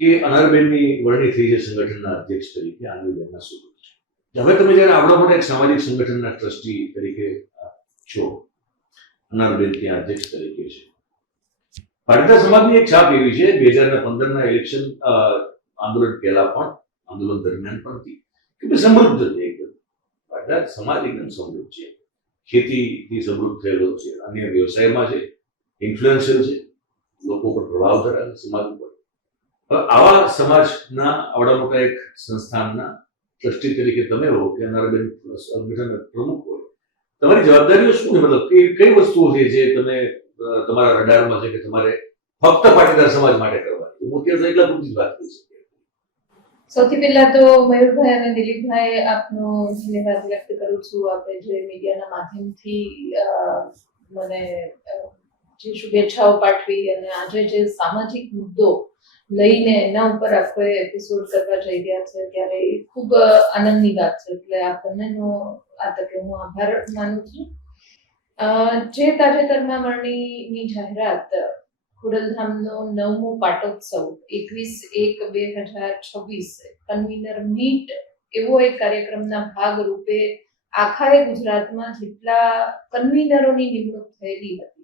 કે અનારબેનની વરણી થઈ છે સંગઠનના અધ્યક્ષ તરીકે આનંદબેનના સુપુત્ર છે. હવે તમે જ્યારે આવડા મોટા એક સામાજિક સંગઠનના ટ્રસ્ટી તરીકે છો, અનારબેન ત્યાં અધ્યક્ષ તરીકે છે. પાટીદાર સમાજની એક છાપ એવી છે 2015ના ઇલેક્શન આંદોલન પહેલા પણ, આંદોલન દરમિયાન પણ હતી કે સમૃદ્ધ છે એકદમ. પાટીદાર સમાજ એકદમ સમૃદ્ધ છે, ખેતીથી સમૃદ્ધ થયેલો છે, અન્ય વ્યવસાયમાં છે, ઇન્ફ્લુએન્શિયલ છે, લોકો પર પ્રભાવ ધરાવે સમાજ ઉપર. આવા સમાજના આવડા મોટા એક સંસ્થાનના ટ્રસ્ટી તરીકે તમે હો કે અનારબેન સંગઠન પ્રમુખ હોય, તમારી જવાબદારીઓ શું છે? મતલબ કઈ વસ્તુઓ છે જે તમે તમારા રડારમાં છે કે તમારે ફક્ત પાટીદાર સમાજ માટે કરવાની? હું ત્યાં એકલા પૂરતી જ વાત કરી શકું. સૌથી પહેલા તો મયુરભાઈ અને દિલીપભાઈ આપનો ધન્યવાદ વ્યક્ત કરું છું. આપણે જે મીડિયાના માધ્યમથી મને જે શુભેચ્છાઓ પાઠવી અને આજે જે સામાજિક મુદ્દો લઈને એના ઉપર આપણે એપિસોડ કરવા જઈ રહ્યા છે ત્યારે ખૂબ આનંદની વાત છે. એટલે આ બંનેનો આ તકે હું આભાર માનું છું. જે તાજેતરમાં વરણીની જાહેરાત ખોડલધામનો 9મો પાટોત્સવ 21/1/2026 કન્વીનર મીટ એવો એક કાર્યક્રમના ભાગ રૂપે આખા ગુજરાતમાં જેટલા કન્વીનરોની નિમણૂક થયેલી હતી